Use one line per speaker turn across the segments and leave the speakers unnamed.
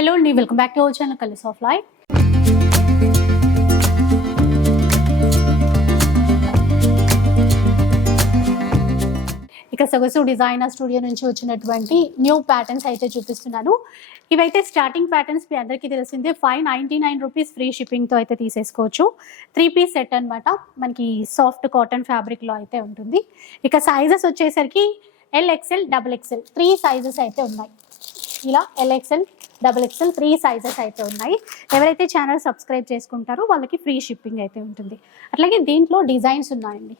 Hello అండి welcome back to our channel colours of life ఇక సొగసు designer studio నుంచి వచ్చినటువంటి న్యూ ప్యాటర్న్స్ అయితే చూపిస్తున్నాను. ఇవైతే స్టార్టింగ్ ప్యాటర్న్స్ మీ అందరికీ తెలిసిందే five ninety nine rupees free షిప్పింగ్తో అయితే తీసేసుకోవచ్చు. త్రీ పీస్ సెట్ అన్నమాట మనకి సాఫ్ట్ కాటన్ ఫ్యాబ్రిక్లో అయితే ఉంటుంది. ఇక సైజెస్ వచ్చేసరికి L XL double XL three sizes అయితే ఉన్నాయి. ఇలా L XL double XL three sizes అయితే ఉన్నాయి. ఎవరైతే ఛానల్ సబ్స్క్రైబ్ చేసుకుంటారో వాళ్ళకి ఫ్రీ షిప్పింగ్ అయితే ఉంటుంది. అట్లాగే దీంట్లో డిజైన్స్ ఉన్నాయండి.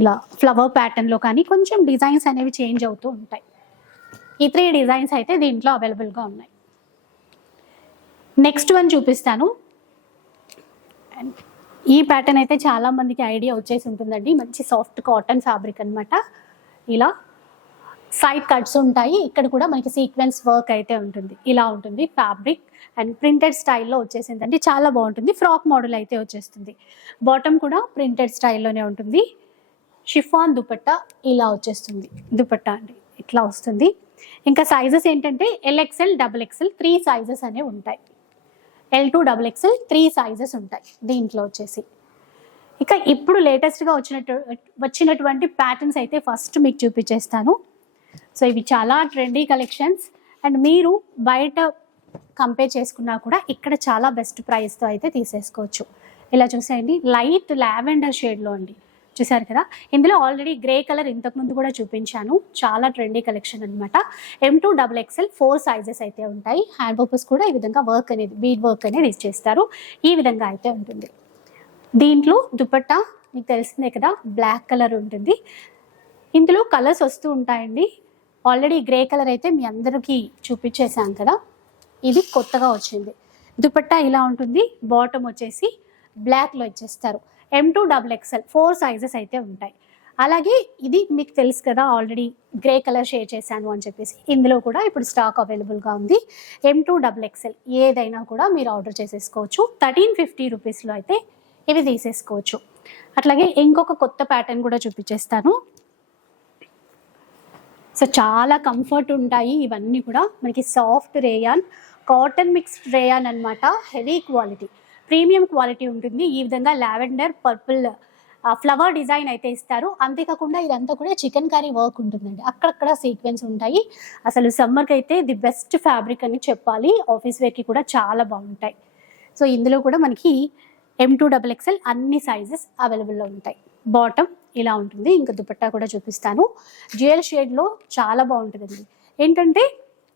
ఇలా ఫ్లవర్ ప్యాటర్న్లో కానీ కొంచెం డిజైన్స్ అనేవి చేంజ్ అవుతూ ఉంటాయి. ఈ త్రీ డిజైన్స్ అయితే దీంట్లో అవైలబుల్గా ఉన్నాయి. నెక్స్ట్ వన్ చూపిస్తాను. ఈ ప్యాటర్న్ అయితే చాలామందికి ఐడియా వచ్చేసి ఉంటుందండి. మంచి సాఫ్ట్ కాటన్ ఫ్యాబ్రిక్ అన్నమాట. ఇలా సైడ్ కట్స్ ఉంటాయి. ఇక్కడ కూడా మనకి సీక్వెన్స్ వర్క్ అయితే ఉంటుంది. ఇలా ఉంటుంది. ఫ్యాబ్రిక్ అండ్ ప్రింటెడ్ స్టైల్లో వచ్చేసిందండి చాలా బాగుంటుంది. ఫ్రాక్ మోడల్ అయితే వచ్చేస్తుంది. బాటమ్ కూడా ప్రింటెడ్ స్టైల్లోనే ఉంటుంది. షిఫాన్ దుపట్టా ఇలా వచ్చేస్తుంది. దుపట్టా అండి. ఇట్లా వస్తుంది. ఇంకా సైజెస్ ఏంటంటే L XL double XL three sizes అనేవి ఉంటాయి. L two double XL three sizes ఉంటాయి దీంట్లో వచ్చేసి. ఇక ఇప్పుడు లేటెస్ట్గా వచ్చినట్టు వచ్చినటువంటి ప్యాటర్న్స్ అయితే ఫస్ట్ మీకు చూపించేస్తాను. సో ఇవి చాలా ట్రెండీ కలెక్షన్స్ అండ్ మీరు బయట కంపేర్ చేసుకున్నా కూడా ఇక్కడ చాలా బెస్ట్ ప్రైస్తో అయితే తీసేసుకోవచ్చు. ఇలా చూసేయండి. లైట్ లావెండర్ షేడ్లో అండి. చూసారు కదా? ఇందులో ఆల్రెడీ గ్రే కలర్ ఇంతకుముందు కూడా చూపించాను. చాలా ట్రెండీ కలెక్షన్ అనమాట M two double XL four sizes అయితే ఉంటాయి. హ్యాండ్ బోపస్ కూడా ఈ విధంగా వర్క్ అనేది బీడ్ వర్క్ అనేది చేస్తారు. ఈ విధంగా అయితే ఉంటుంది. దీంట్లో దుపట్టా మీకు తెలిసిందే కదా బ్లాక్ కలర్ ఉంటుంది. ఇందులో కలర్స్ వస్తూ ఉంటాయండి. ఆల్రెడీ గ్రే కలర్ అయితే మీ అందరికీ చూపించేసాం కదా. ఇది కొత్తగా వచ్చింది. దుపట్టా ఇలా ఉంటుంది. బాటమ్ వచ్చేసి బ్లాక్లో ఇచ్చేస్తారు. M two double XL four sizes అయితే ఉంటాయి. అలాగే ఇది మీకు తెలుసు కదా ఆల్రెడీ గ్రే కలర్ షేర్ చేశాను అని చెప్పేసి. ఇందులో కూడా ఇప్పుడు స్టాక్ అవైలబుల్గా ఉంది. ఎం టూ డబుల్ ఎక్స్ఎల్ ఏదైనా కూడా మీరు ఆర్డర్ చేసేసుకోవచ్చు. థర్టీన్ ఫిఫ్టీ రూపీస్లో అయితే ఇవి తీసేసుకోవచ్చు. అట్లాగే ఇంకొక కొత్త ప్యాటర్న్ కూడా చూపించేస్తాను. సో చాలా కంఫర్ట్ ఉంటాయి. ఇవన్నీ కూడా మనకి soft rayon cotton mixed rayon అన్నమాట. హెవీ క్వాలిటీ ప్రీమియం క్వాలిటీ ఉంటుంది. ఈ విధంగా లావెండర్ పర్పుల్ ఫ్లవర్ డిజైన్ అయితే ఇస్తారు. అంతేకాకుండా ఇదంతా కూడా చికెన్ కర్రీ వర్క్ ఉంటుందండి. అక్కడక్కడ సీక్వెన్స్ ఉంటాయి. అసలు సమ్మర్కి అయితే ది బెస్ట్ ఫ్యాబ్రిక్ అని చెప్పాలి. ఆఫీస్ వేర్కి కూడా చాలా బాగుంటాయి. సో ఇందులో కూడా మనకి ఎం టూ డబల్ ఎక్స్ఎల్ అన్ని సైజెస్ అవైలబుల్లో ఉంటాయి. బాటమ్ ఇలా ఉంటుంది. ఇంకా దుపట్టా కూడా చూపిస్తాను. జ్యువెల్ షేడ్లో చాలా బాగుంటుందండి. ఏంటంటే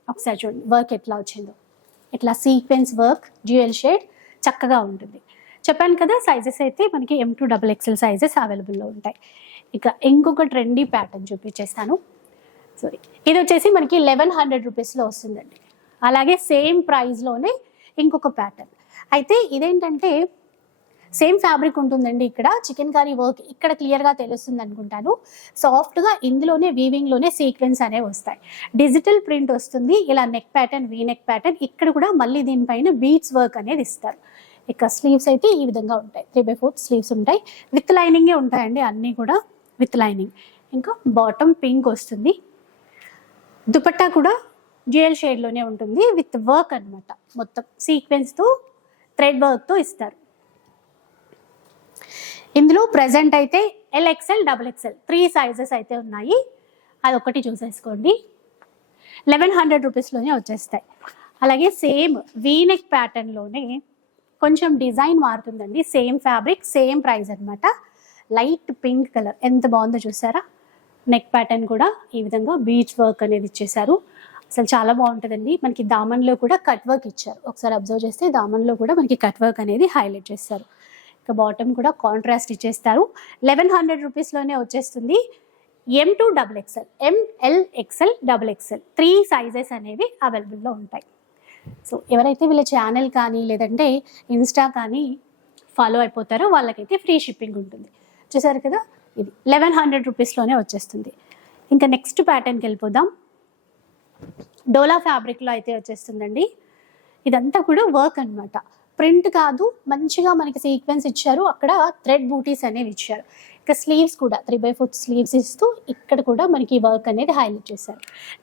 ఒకసారి చూడండి వర్క్ ఎట్లా వచ్చిందో. ఇట్లా సీక్వెన్స్ వర్క్ జిఎల్ షేడ్ చక్కగా ఉంటుంది. చెప్పాను కదా సైజెస్ అయితే మనకి M two double XL sizes అవైలబుల్లో ఉంటాయి. ఇక ఇంకొక ట్రెండీ ప్యాటర్న్ చూపించేస్తాను. సో ఇది వచ్చేసి మనకి లెవెన్ హండ్రెడ్ రూపీస్లో వస్తుందండి. అలాగే సేమ్ ప్రైస్లోనే ఇంకొక ప్యాటర్న్ అయితే ఇదేంటంటే సేమ్ ఫ్యాబ్రిక్ ఉంటుందండి ఇక్కడ. చికెన్ కర్రీ వర్క్ ఇక్కడ క్లియర్గా తెలుస్తుంది అనుకుంటాను. సాఫ్ట్గా ఇందులోనే వీవింగ్లోనే సీక్వెన్స్ అనేవి వస్తాయి. డిజిటల్ ప్రింట్ వస్తుంది. ఇలా neck pattern V neck pattern ఇక్కడ కూడా మళ్ళీ దీనిపైన బీట్స్ వర్క్ అనేది ఇస్తారు. ఇక్కడ స్లీవ్స్ అయితే ఈ విధంగా ఉంటాయి. త్రీ బై ఫోర్త్ స్లీవ్స్ ఉంటాయి. విత్ లైనింగే ఉంటాయండి అన్నీ కూడా విత్ లైనింగ్ ఇంకా బాటమ్ పింక్ వస్తుంది. దుపట్టా కూడా జ్యువెల్ షేడ్లోనే ఉంటుంది. విత్ వర్క్ అన్నమాట. మొత్తం సీక్వెన్స్తో థ్రెడ్ వర్క్తో ఇస్తారు. ఇందులో ప్రజెంట్ అయితే L XL double XL three sizes అయితే ఉన్నాయి. అదొకటి చూసేసుకోండి. లెవెన్ హండ్రెడ్ రూపీస్లోనే వచ్చేస్తాయి. అలాగే సేమ్ వీనెక్ ప్యాటర్న్లోనే కొంచెం డిజైన్ మారుతుందండి. సేమ్ ఫ్యాబ్రిక్ సేమ్ ప్రైస్ అన్నమాట. లైట్ పింక్ కలర్ ఎంత బాగుందో చూసారా? నెక్ ప్యాటర్న్ కూడా ఈ విధంగా బీచ్ వర్క్ అనేది ఇచ్చేసారు అసలు చాలా బాగుంటుందండి. మనకి దామన్లో కూడా కట్ వర్క్ ఇచ్చారు. ఒకసారి అబ్జర్వ్ చేస్తే దామన్లో కూడా మనకి కట్ వర్క్ అనేది హైలైట్ చేస్తారు ఇక బాటమ్ కూడా కాంట్రాస్ట్ ఇచ్చేస్తారు. లెవెన్ హండ్రెడ్ రూపీస్లోనే వచ్చేస్తుంది. M two double XL M L XL double XL three sizes అనేవి అవైలబుల్లో ఉంటాయి. సో ఎవరైతే వీళ్ళ ఛానల్ కానీ లేదంటే ఇన్స్టా కానీ ఫాలో అయిపోతారో వాళ్ళకైతే ఫ్రీ షిప్పింగ్ ఉంటుంది. చూసారు కదా? ఇది లెవెన్ హండ్రెడ్ రూపీస్లోనే వచ్చేస్తుంది. ఇంకా నెక్స్ట్ ప్యాటర్న్కి వెళ్ళిపోదాం. డోలా ఫ్యాబ్రిక్లో అయితే వచ్చేస్తుందండి. ఇదంతా కూడా వర్క్ అన్నమాట. ప్రింట్ కాదు మంచిగా మనకి సీక్వెన్స్ ఇచ్చారు. అక్కడ థ్రెడ్ బూటీస్ అనేవి ఇచ్చారు. ఇక స్లీవ్స్ కూడా త్రీ బై ఫోర్త్ స్లీవ్స్ ఇస్తూ ఇక్కడ కూడా మనకి వర్క్ అనేది హైలైట్ చేశారు.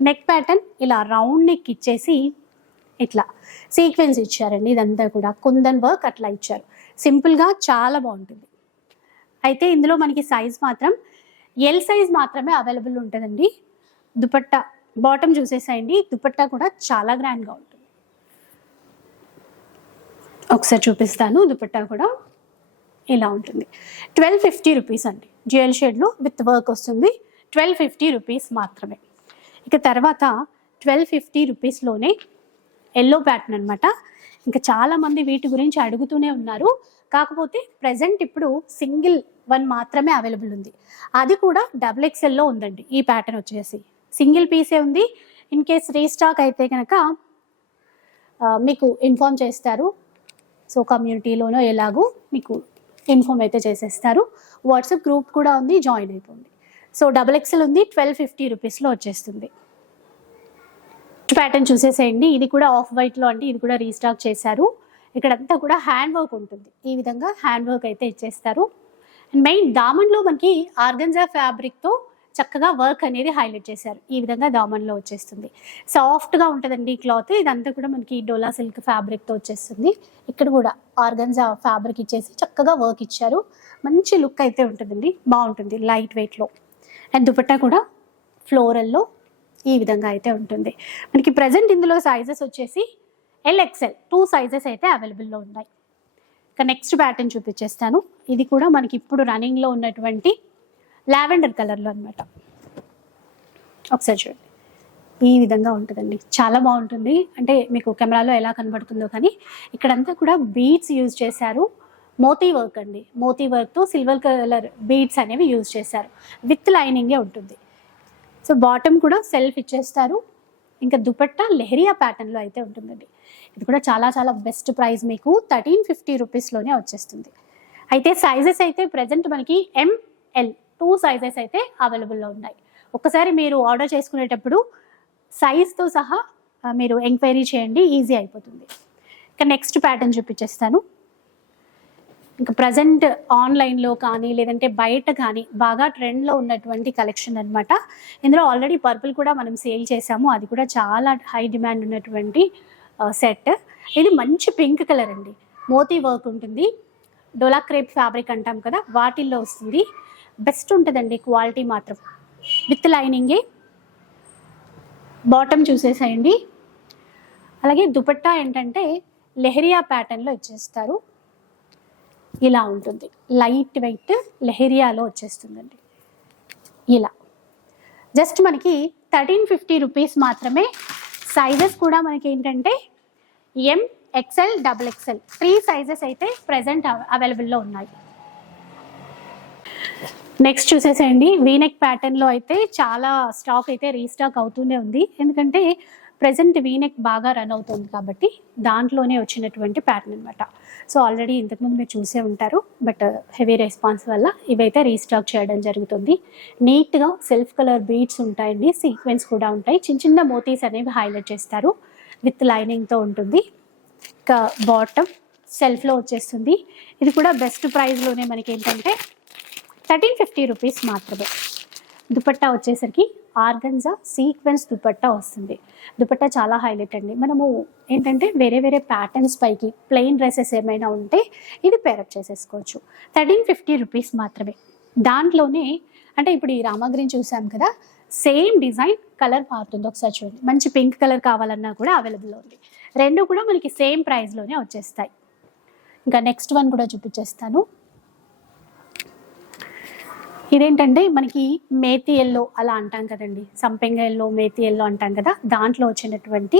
నెక్ ప్యాటర్న్ ఇలా రౌండ్ నెక్ ఇచ్చేసి ఇట్లా సీక్వెన్స్ ఇచ్చారండి. ఇదంతా కూడా కుందన్ వర్క్ అట్లా ఇచ్చారు. సింపుల్గా చాలా బాగుంటుంది. అయితే ఇందులో మనకి సైజ్ మాత్రం ఎల్ సైజ్ మాత్రమే అవైలబుల్ ఉంటుందండి. దుపట్టా బాటమ్ చూసేసాయండి. దుపట్టా కూడా చాలా గ్రాండ్గా ఉంది ఒకసారి చూపిస్తాను దుపట్టా కూడా ఇలా ఉంటుంది. ట్వెల్వ్ ఫిఫ్టీ రూపీస్ అండి. జ్యువెల్ షేడ్లో విత్ వర్క్ వస్తుంది. ట్వెల్వ్ ఫిఫ్టీ రూపీస్ మాత్రమే. ఇక తర్వాత ట్వెల్వ్ ఫిఫ్టీ రూపీస్లోనే ఎల్లో ప్యాటర్న్ అనమాట ఇంకా చాలామంది వీటి గురించి అడుగుతూనే ఉన్నారు. కాకపోతే ప్రజెంట్ ఇప్పుడు సింగిల్ వన్ మాత్రమే అవైలబుల్ ఉంది. అది కూడా డబుల్ ఎక్సెల్లో ఉందండి ఈ ప్యాటర్న్ వచ్చేసి. సింగిల్ పీసే ఉంది. ఇన్ కేస్ రీస్టాక్ అయితే కనుక మీకు ఇన్ఫామ్ చేస్తారు. సో కమ్యూనిటీలోనో ఎలాగో మీకు ఇన్ఫామ్ అయితే చేసేస్తారు. వాట్సాప్ గ్రూప్ కూడా ఉంది జాయిన్ అయిపోండి. సో డబల్ ఎక్స్ఎల్ ఉంది ట్వెల్వ్ ఫిఫ్టీ రూపీస్లో వచ్చేస్తుంది. ప్యాటర్న్ చూసేసేయండి. ఇది కూడా ఆఫ్ వైట్లో అండి ఇది కూడా రీస్టాక్ చేశారు. ఇక్కడంతా కూడా హ్యాండ్ వర్క్ ఉంటుంది. ఈ విధంగా హ్యాండ్ వర్క్ అయితే ఇచ్చేస్తారు. అండ్ మెయిన్ దామన్లో మనకి ఆర్గన్జా ఫ్యాబ్రిక్తో చక్కగా వర్క్ అనేది హైలైట్ చేశారు. ఈ విధంగా దామన్లో వచ్చేస్తుంది. సాఫ్ట్గా ఉంటుందండి క్లాత్. ఇదంతా కూడా మనకి డోలా సిల్క్ ఫ్యాబ్రిక్తో వచ్చేస్తుంది. ఇక్కడ కూడా ఆర్గన్జా ఫ్యాబ్రిక్ ఇచ్చేసి చక్కగా వర్క్ ఇచ్చారు. మంచి లుక్ అయితే ఉంటుందండి. బాగుంటుంది లైట్ వెయిట్లో. అండ్ దుపట్టా కూడా ఫ్లోరల్లో ఈ విధంగా అయితే ఉంటుంది. మనకి ప్రజెంట్ ఇందులో సైజెస్ వచ్చేసి ఎల్ఎక్సెల్ టూ సైజెస్ అయితే అవైలబుల్లో ఉన్నాయి. ఇక నెక్స్ట్ ప్యాటర్న్ చూపించేస్తాను. ఇది కూడా మనకి ఇప్పుడు రన్నింగ్లో ఉన్నటువంటి లావెండర్ కలర్లో అనమాట ఒకసారి చూడండి. ఈ విధంగా ఉంటుందండి. చాలా బాగుంటుంది. అంటే మీకు కెమెరాలో ఎలా కనబడుతుందో కానీ ఇక్కడంతా కూడా బీడ్స్ యూజ్ చేశారు. మోతీ వర్క్ అండి. మోతీ వర్క్తో సిల్వర్ కలర్ బీడ్స్ అనేవి యూజ్ చేశారు. విత్ లైనింగే ఉంటుంది. సో బాటమ్ కూడా సెల్ఫ్ ఇచ్చేస్తారు. ఇంకా దుపట్టా లెహరియా ప్యాటర్న్లో అయితే ఉంటుందండి. ఇది కూడా చాలా చాలా బెస్ట్ ప్రైస్ మీకు. థర్టీన్ ఫిఫ్టీ రూపీస్లోనే వచ్చేస్తుంది. అయితే సైజెస్ అయితే ప్రజెంట్ మనకి ఎంఎల్ టూ సైజెస్ అయితే అవైలబుల్లో ఉన్నాయి. ఒకసారి మీరు ఆర్డర్ చేసుకునేటప్పుడు సైజ్తో సహా మీరు ఎంక్వైరీ చేయండి ఈజీ అయిపోతుంది. ఇంకా నెక్స్ట్ ప్యాటర్న్ చూపించేస్తాను. ఇంకా ప్రజెంట్ ఆన్లైన్లో కానీ లేదంటే బయట కానీ బాగా ట్రెండ్లో ఉన్నటువంటి కలెక్షన్ అనమాట ఇందులో ఆల్రెడీ పర్పుల్ కూడా మనం సేల్ చేసాము అది కూడా చాలా హై డిమాండ్ ఉన్నటువంటి సెట్. ఇది మంచి పింక్ కలర్ అండి. మోతీ వర్క్ ఉంటుంది. డోలా క్రేప్ ఫ్యాబ్రిక్ అంటాం కదా వాటిల్లో వస్తుంది. బెస్ట్ ఉంటుందండి క్వాలిటీ మాత్రం. విత్ లైనింగే బాటమ్ చూసేసేయండి. అలాగే దుపట్టా ఏంటంటే లెహరియా ప్యాటర్న్లో ఇచ్చేస్తారు. ఇలా ఉంటుంది. లైట్ వెయిట్ లెహరియాలో వచ్చేస్తుందండి. ఇలా. జస్ట్ మనకి థర్టీన్ ఫిఫ్టీ రూపీస్ మాత్రమే. సైజెస్ కూడా మనకి ఏంటంటే M XL double XL three sizes అయితే ప్రజెంట్ అవైలబుల్లో ఉన్నాయి. నెక్స్ట్ చూసేసేయండి. వీనెక్ ప్యాటర్న్లో అయితే చాలా స్టాక్ అయితే రీస్టాక్ అవుతూనే ఉంది. ఎందుకంటే ప్రజెంట్ వీనెక్ బాగా రన్ అవుతుంది కాబట్టి దాంట్లోనే వచ్చినటువంటి ప్యాటర్న్ అనమాట సో ఆల్రెడీ ఇంతకుముందు మీరు చూసే ఉంటారు. బట్ హెవీ రెస్పాన్స్ వల్ల ఇవైతే రీస్టాక్ చేయడం జరుగుతుంది. నీట్గా సెల్ఫ్ కలర్ బీడ్స్ ఉంటాయండి. సీక్వెన్స్ కూడా ఉంటాయి. చిన్న చిన్న మోతీస్ అనేవి హైలైట్ చేస్తారు. విత్ లైనింగ్తో ఉంటుంది. ఇంకా బాటమ్ సెల్ఫ్లో వచ్చేస్తుంది. ఇది కూడా బెస్ట్ ప్రైస్లోనే మనకి ఏంటంటే థర్టీన్ ఫిఫ్టీ రూపీస్ మాత్రమే. దుపట్టా వచ్చేసరికి ఆర్గన్జా సీక్వెన్స్ దుపట్టా వస్తుంది. దుపట్టా చాలా హైలైట్ అండి. మనము ఏంటంటే వేరే వేరే ప్యాటర్న్స్ పైకి ప్లెయిన్ డ్రెస్సెస్ ఏమైనా ఉంటే ఇది పేరప్ చేసేసుకోవచ్చు. థర్టీన్ ఫిఫ్టీ రూపీస్ మాత్రమే. దాంట్లోనే అంటే ఇప్పుడు ఈ రామాగ్రీన్ చూసాం కదా సేమ్ డిజైన్ కలర్ మారుతుంది ఒకసారి చూడండి. మంచి పింక్ కలర్ కావాలన్నా కూడా అవైలబుల్ ఉంది. రెండు కూడా మనకి సేమ్ ప్రైస్లోనే వచ్చేస్తాయి. ఇంకా నెక్స్ట్ వన్ కూడా చూపించేస్తాను. ఇదేంటంటే మనకి మేతి ఎల్లో అలా అంటాం కదండి. సంపెంగ ఎల్లో మేతి ఎల్లో అంటాం కదా. దాంట్లో వచ్చినటువంటి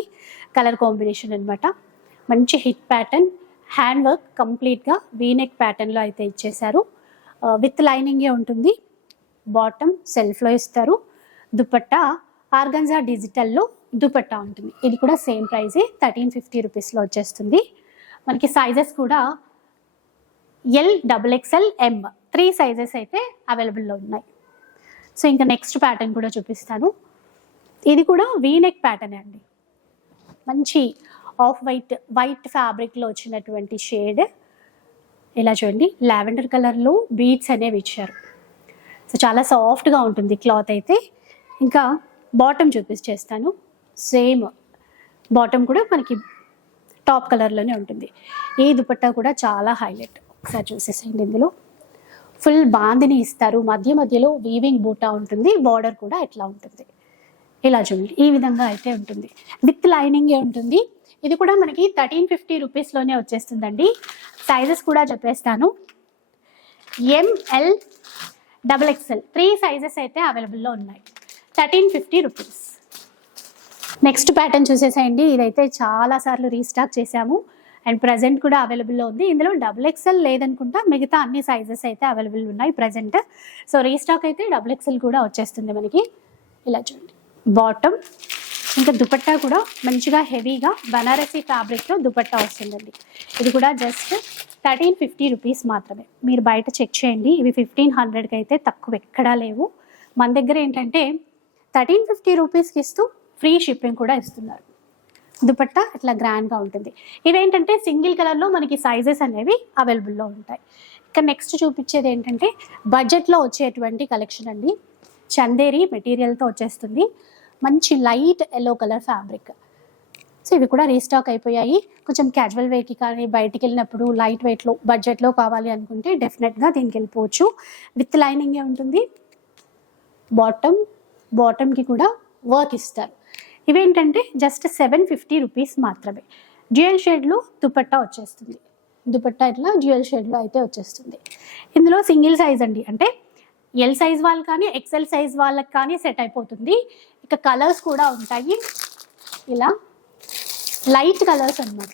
కలర్ కాంబినేషన్ అనమాట మంచి హిట్ ప్యాటర్న్ హ్యాండ్ వర్క్ కంప్లీట్గా వీనెక్ ప్యాటర్న్లో అయితే ఇచ్చేశారు. విత్ లైనింగే ఉంటుంది. బాటమ్ సెల్ఫ్లో ఇస్తారు. దుపట్టా ఆర్గన్జా డిజిటల్లో దుపట్టా ఉంటుంది. ఇది కూడా సేమ్ ప్రైజే థర్టీన్ ఫిఫ్టీ రూపీస్లో వచ్చేస్తుంది. మనకి సైజెస్ కూడా L double XL M three sizes అయితే అవైలబుల్లో ఉన్నాయి. సో ఇంకా నెక్స్ట్ ప్యాటర్న్ కూడా చూపిస్తాను. ఇది కూడా వీనెక్ ప్యాటర్న్ అండి. మంచి ఆఫ్ వైట్ వైట్ ఫ్యాబ్రిక్లో వచ్చినటువంటి షేడ్. ఇలా చూడండి లావెండర్ కలర్లో బీడ్స్ అనేవి ఇచ్చారు. సో చాలా సాఫ్ట్గా ఉంటుంది క్లాత్ అయితే. ఇంకా బాటమ్ చూపించేస్తాను సేమ్ బాటమ్ కూడా మనకి టాప్ కలర్లోనే ఉంటుంది. ఈ దుపట్టా కూడా చాలా హైలైట్. ఒకసారి చూసేసేయండి ఇందులో. ఫుల్ బాందిని ఇస్తారు. మధ్య మధ్యలో వీవింగ్ బూటా ఉంటుంది బార్డర్ కూడా ఇట్లా ఉంటుంది. ఇలా చూడండి. ఈ విధంగా అయితే ఉంటుంది. విత్ లైనింగే ఉంటుంది. ఇది కూడా మనకి థర్టీన్ ఫిఫ్టీ రూపీస్లోనే వచ్చేస్తుందండి. సైజెస్ కూడా చెప్పేస్తాను. M L double XL three sizes అయితే అవైలబుల్లో ఉన్నాయి. Thirteen fifty rupees next pattern చూసేసేయండి. ఇదైతే చాలా సార్లు రీస్టాక్ చేశాము. అండ్ ప్రజెంట్ కూడా అవైలబుల్లో ఉంది. ఇందులో డబుల్ ఎక్స్ఎల్ లేదనుకుంటా మిగతా అన్ని సైజెస్ అయితే అవైలబుల్ ఉన్నాయి ప్రజెంట్ సో రీస్టాక్ అయితే డబుల్ ఎక్స్ఎల్ కూడా వచ్చేస్తుంది మనకి. ఇలా చూడండి. బాటమ్ ఇంకా దుపట్టా కూడా మంచిగా హెవీగా బనారసీ ఫ్యాబ్రిక్తో దుపట్టా వస్తుందండి. ఇది కూడా జస్ట్ థర్టీన్ ఫిఫ్టీ రూపీస్ మాత్రమే. మీరు బయట చెక్ చేయండి. ఇవి ఫిఫ్టీన్ హండ్రెడ్కి అయితే తక్కువ ఎక్కడా లేవు. మన దగ్గర ఏంటంటే థర్టీన్ ఫిఫ్టీ రూపీస్కి ఇస్తూ ఫ్రీ షిప్పింగ్ కూడా ఇస్తున్నారు. దుపట్టా ఇట్లా గ్రాండ్గా ఉంటుంది. ఇవేంటంటే సింగిల్ కలర్లో మనకి సైజెస్ అనేవి అవైలబుల్లో ఉంటాయి. ఇక నెక్స్ట్ చూపించేది ఏంటంటే బడ్జెట్లో వచ్చేటువంటి కలెక్షన్ అండి. చందేరి మెటీరియల్తో వచ్చేస్తుంది. మంచి light yellow colour fabric so ఇవి కూడా రీస్టాక్ అయిపోయాయి. కొంచెం క్యాజువల్ వేకి కానీ బయటికి వెళ్ళినప్పుడు లైట్ వెయిట్లో బడ్జెట్లో కావాలి అనుకుంటే డెఫినెట్గా దీనికి వెళ్ళిపోవచ్చు. విత్ లైనింగే ఉంటుంది? బాటమ్ బాటమ్కి కూడా వర్క్ ఇస్తారు. ఇవేంటంటే జస్ట్ సెవెన్ ఫిఫ్టీ రూపీస్ మాత్రమే. డ్యూయల్ షేడ్లో దుపట్టా వచ్చేస్తుంది. దుపట్టా ఇట్లా డ్యూయల్ షేడ్లో అయితే వచ్చేస్తుంది. ఇందులో సింగిల్ సైజ్ అండి. అంటే ఎల్ సైజ్ వాళ్ళు కానీ ఎక్సెల్ సైజ్ వాళ్ళకి కానీ సెట్ అయిపోతుంది. ఇక కలర్స్ కూడా ఉంటాయి. ఇలా లైట్ కలర్స్ అన్నమాట.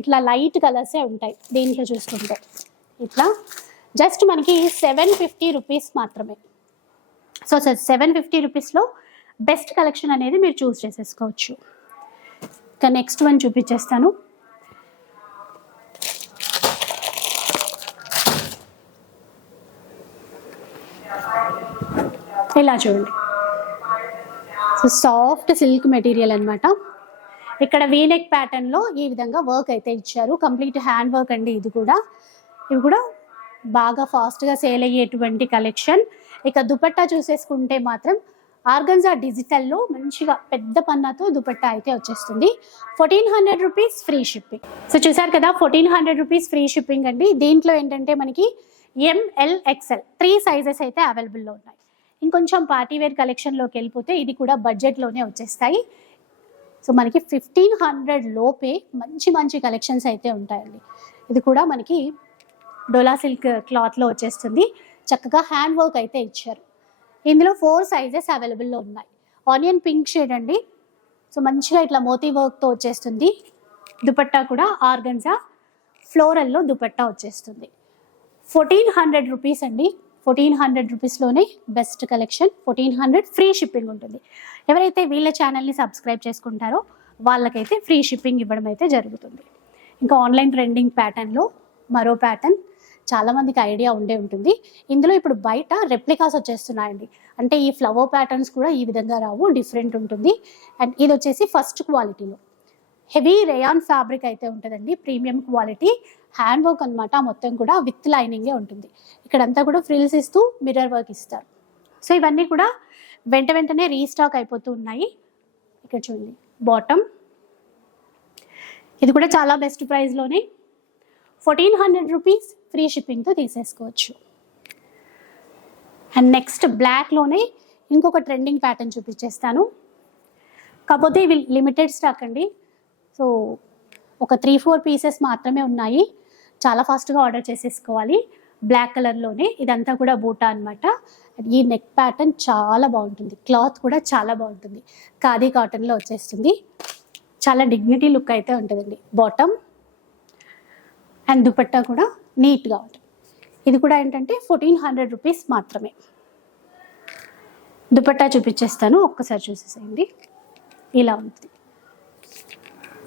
ఇట్లా లైట్ కలర్సే ఉంటాయి దీంట్లో చూసుకుంటే. ఇట్లా జస్ట్ మనకి సెవెన్ ఫిఫ్టీ రూపీస్ మాత్రమే. సో సార్ సెవెన్ ఫిఫ్టీ రూపీస్లో బెస్ట్ కలెక్షన్ అనేది మీరు చూస్ చేసేసుకోవచ్చు. ఇంకా నెక్స్ట్ వన్ చూపించేస్తాను. ఇలా చూడండి. సో సాఫ్ట్ సిల్క్ మెటీరియల్ అనమాట ఇక్కడ వీనెక్ ప్యాటర్న్లో ఈ విధంగా వర్క్ అయితే ఇచ్చారు. కంప్లీట్ హ్యాండ్ వర్క్ అండి ఇది కూడా. ఇవి కూడా బాగా ఫాస్ట్గా సేల్ అయ్యేటువంటి కలెక్షన్ ఇక దుపట్టా చూసేసుకుంటే మాత్రం ఆర్గన్జా డిజిటల్లో మంచిగా పెద్ద పన్నాతో దుపట్టా అయితే వచ్చేస్తుంది. Fourteen hundred rupees free shipping. So చూసారు కదా fourteen hundred rupees free shipping అండి. దీంట్లో ఏంటంటే మనకి ఎంఎల్ఎక్స్ఎల్ త్రీ సైజెస్ అయితే అవైలబుల్లో ఉన్నాయి. ఇంకొంచెం పార్టీ వేర్ కలెక్షన్లోకి వెళ్ళిపోతే ఇది కూడా బడ్జెట్లోనే వచ్చేస్తాయి. సో మనకి ఫిఫ్టీన్ హండ్రెడ్ లోపే మంచి మంచి కలెక్షన్స్ అయితే ఉంటాయండి. ఇది కూడా మనకి డోలా సిల్క్ క్లాత్లో వచ్చేస్తుంది. చక్కగా హ్యాండ్ వర్క్ అయితే ఇచ్చారు. ఇందులో ఫోర్ సైజెస్ అవైలబుల్లో ఉన్నాయి. ఆనియన్ పింక్ షేడ్ అండి. సో మంచిగా ఇట్లా మోతీ వర్క్తో వచ్చేస్తుంది. దుపట్టా కూడా ఆర్గన్జా ఫ్లోరల్లో దుపట్టా వచ్చేస్తుంది. ఫోర్టీన్ హండ్రెడ్ రూపీస్ అండి. Fourteen hundred రూపీస్లోనే best collection. Fourteen hundred free shipping ఉంటుంది. ఎవరైతే వీళ్ళ ఛానల్ని సబ్స్క్రైబ్ చేసుకుంటారో వాళ్ళకైతే ఫ్రీ షిప్పింగ్ ఇవ్వడం అయితే జరుగుతుంది. ఇంకా ఆన్లైన్ ట్రెండింగ్ ప్యాటర్న్లో మరో ప్యాటర్న్ చాలామందికి ఐడియా ఉండే ఉంటుంది. ఇందులో ఇప్పుడు బయట రెప్లికాస్ వచ్చేస్తున్నాయండి. అంటే ఈ ఫ్లవర్ ప్యాటర్న్స్ కూడా ఈ విధంగా రావు డిఫరెంట్ ఉంటుంది. అండ్ ఇది వచ్చేసి ఫస్ట్ క్వాలిటీలో. హెవీ రేయాన్ ఫ్యాబ్రిక్ అయితే ఉంటుందండి. ప్రీమియం క్వాలిటీ హ్యాండ్ వర్క్ అనమాట మొత్తం కూడా విత్ లైనింగే ఉంటుంది. ఇక్కడంతా కూడా ఫ్రిల్స్ ఇస్తూ మిర్రర్ వర్క్ ఇస్తారు. సో ఇవన్నీ కూడా వెంట వెంటనే రీస్టాక్ అయిపోతూ ఉన్నాయి. ఇక్కడ చూడండి బాటమ్. ఇది కూడా చాలా బెస్ట్ ప్రైస్లోనే ఫోర్టీన్ హండ్రెడ్ రూపీస్ ఫ్రీ షిప్పింగ్తో తీసేసుకోవచ్చు. అండ్ నెక్స్ట్ బ్లాక్లోనే ఇంకొక ట్రెండింగ్ ప్యాటర్న్ చూపించేస్తాను. కాకపోతే ఇవి లిమిటెడ్ స్టాక్ అండి. సో ఒక త్రీ ఫోర్ పీసెస్ మాత్రమే ఉన్నాయి. చాలా ఫాస్ట్గా ఆర్డర్ చేసేసుకోవాలి. బ్లాక్ కలర్లోనే ఇదంతా కూడా బూటా అనమాట ఈ నెక్ ప్యాటర్న్ చాలా బాగుంటుంది. క్లాత్ కూడా చాలా బాగుంటుంది. ఖాదీ కాటన్లో వచ్చేస్తుంది. చాలా డిగ్నిటీ లుక్ అయితే ఉంటుందండి. బాటమ్ అండ్ దుపట్టా కూడా నీట్గా ఉంటుంది. ఇది కూడా ఏంటంటే ఫోర్టీన్ హండ్రెడ్ రూపీస్ మాత్రమే. దుపట్టా చూపించేస్తాను ఒక్కసారి చూసేసేయండి. ఇలా ఉంది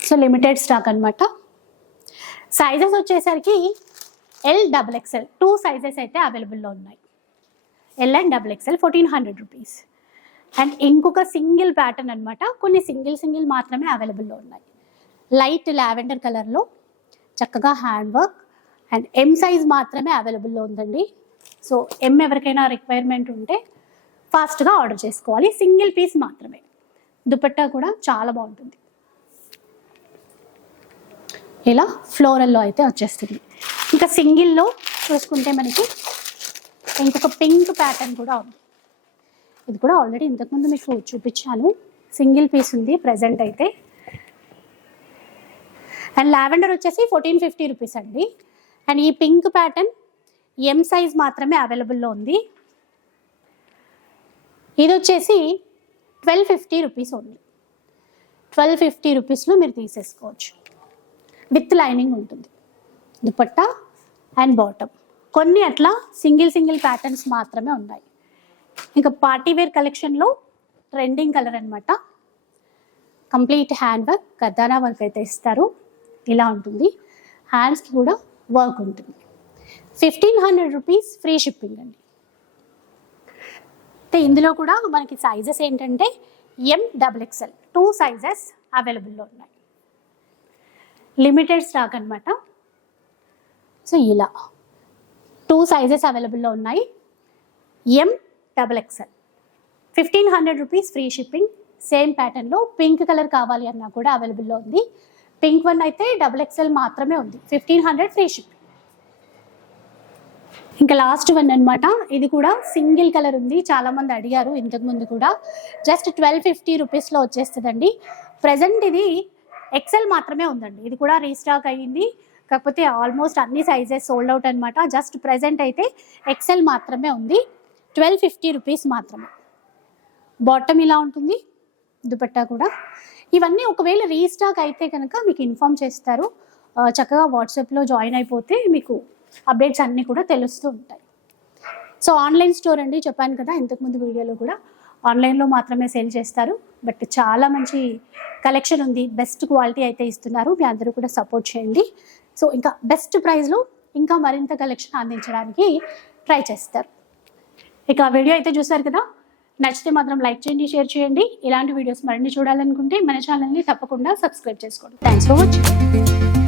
సో లిమిటెడ్ స్టాక్ అనమాట సైజెస్ వచ్చేసరికి L double XL two sizes అయితే అవైలబుల్లో ఉన్నాయి. L and double XL fourteen hundred rupees. And ఇంకొక సింగిల్ ప్యాటర్న్ అనమాట కొన్ని సింగిల్ సింగిల్ మాత్రమే అవైలబుల్లో ఉన్నాయి. లైట్ లావెండర్ కలర్లో చక్కగా hand work and M size మాత్రమే అవైలబుల్లో ఉందండి. సో ఎం ఎవరికైనా రిక్వైర్మెంట్ ఉంటే ఫాస్ట్గా ఆర్డర్ చేసుకోవాలి. సింగిల్ పీస్ మాత్రమే. దుపట్టా కూడా చాలా బాగుంటుంది. ఇలా ఫ్లోరల్లో అయితే వచ్చేస్తుంది. ఇంకా సింగిల్లో చూసుకుంటే మనకి ఇంకొక పింక్ ప్యాటర్న్ కూడా ఉంది. ఇది కూడా ఆల్రెడీ ఇంతకుముందు మీకు చూపించాను. సింగిల్ పీస్ ఉంది ప్రజెంట్ అయితే. అండ్ లావెండర్ వచ్చేసి ఫోర్టీన్ ఫిఫ్టీ రూపీస్ అండి. అండ్ ఈ పింక్ ప్యాటర్న్ ఎం సైజ్ మాత్రమే అవైలబుల్లో ఉంది. ఇది వచ్చేసి twelve fifty rupees only. Twelve fifty రూపీస్లో మీరు తీసేసుకోవచ్చు. విత్ లైనింగ్ ఉంటుంది. Dupatta and bottom. కొన్ని అట్లా సింగిల్ సింగిల్ ప్యాటర్న్స్ మాత్రమే ఉన్నాయి. ఇంకా పార్టీ వేర్ కలెక్షన్లో ట్రెండింగ్ కలర్ అనమాట కంప్లీట్ హ్యాండ్ వర్క్ కదానా వర్క్ అయితే ఇస్తారు. ఇలా ఉంటుంది. హ్యాండ్స్కి కూడా వర్క్ ఉంటుంది. Fifteen hundred rupees free shipping అండి. అయితే ఇందులో కూడా మనకి సైజెస్ ఏంటంటే M double XL two sizes అవైలబుల్లో ఉన్నాయి. లిమిటెడ్ స్టాక్ అన్నమాట. సో ఇలా. టూ సైజెస్ అవైలబుల్లో ఉన్నాయి. M double XL fifteen hundred rupees free shipping same ప్యాటర్న్లో పింక్ కలర్ కావాలి అన్నా కూడా అవైలబుల్లో ఉంది. పింక్ వన్ అయితే డబుల్ ఎక్స్ఎల్ మాత్రమే ఉంది. Fifteen hundred free ship. ఇంకా లాస్ట్ వన్ అనమాట ఇది కూడా సింగిల్ కలర్ ఉంది. చాలా మంది అడిగారు ఇంతకు ముందు కూడా. జస్ట్ ట్వెల్వ్ ఫిఫ్టీ రూపీస్లో వచ్చేస్తుందండి. ప్రజెంట్ ఇది ఎక్సెల్ మాత్రమే ఉందండి. ఇది కూడా రీస్టాక్ అయ్యింది కాకపోతే ఆల్మోస్ట్ అన్ని సైజెస్ సోల్డ్ అవుట్ అనమాట జస్ట్ ప్రజెంట్ అయితే ఎక్సెల్ మాత్రమే ఉంది. ట్వెల్వ్ ఫిఫ్టీ రూపీస్ మాత్రమే. బాటమ్ ఇలా ఉంటుంది. దుపట్టా కూడా. ఇవన్నీ ఒకవేళ రీస్టాక్ అయితే కనుక మీకు ఇన్ఫామ్ చేస్తారు. చక్కగా వాట్సాప్లో జాయిన్ అయిపోతే మీకు అప్డేట్స్ అన్నీ కూడా తెలుస్తూ ఉంటాయి. సో ఆన్లైన్ స్టోర్ అండి చెప్పాను కదా ఇంతకుముందు వీడియోలో కూడా ఆన్లైన్లో మాత్రమే సేల్ చేస్తారు. బట్ చాలా మంచి కలెక్షన్ ఉంది. బెస్ట్ క్వాలిటీ అయితే ఇస్తున్నారు. మీ అందరూ కూడా సపోర్ట్ చేయండి. సో ఇంకా బెస్ట్ ప్రైస్లో ఇంకా మరింత కలెక్షన్ అందించడానికి ట్రై చేస్తారు. ఇక ఆ వీడియో అయితే చూసారు కదా నచ్చితే మాత్రం లైక్ చేయండి షేర్ చేయండి. ఇలాంటి వీడియోస్ మరిన్ని చూడాలనుకుంటే మన ఛానల్ని తప్పకుండా సబ్స్క్రైబ్ చేసుకోండి. Thanks for watching